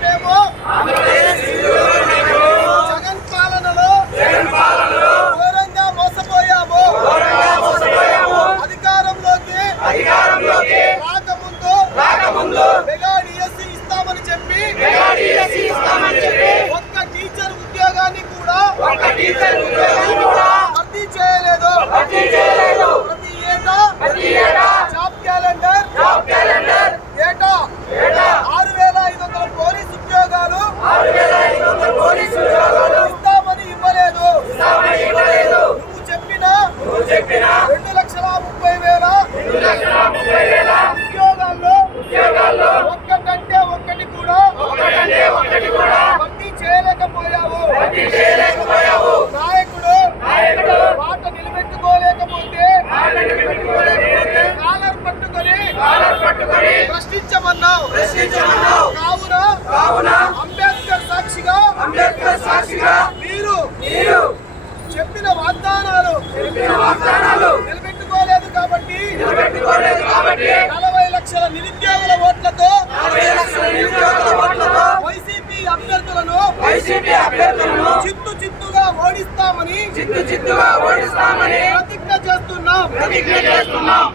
మేము జగన్ పాలనలో ఘోరంగా మోసపోయాము. అధికారంలోకి అధికారంలోకి రాకముందు మెగా డిఎస్సి ఇస్తామని చెప్పి డిఎస్సి ఇస్తామని చెప్పి ఒక్క టీచర్ ఉద్యోగాన్ని కూడా ఒక టీచర్ ఉద్యోగాన్ని కూడా నాయకుడు మాట నిలబెట్టుకోలేకపోతే కాలర్ పట్టుకొని ప్రశ్నించమన్నావు. కావున అంబేద్కర్ సాక్షిగా అంబేద్కర్ సాక్షిగా మీరు మీరు చెప్పిన వాగ్దానాలు చెప్పిన వాగ్దానాలు నిలబెట్టుకోలేదు కాబట్టి నిలబెట్టుకోలేదు కాబట్టి నలభై లక్షల నిరుద్యోగుల ఓడిస్తామని ప్రతిజ్ఞ చేస్తున్నాం. ప్రతిజ్ఞ చేస్తున్నాం.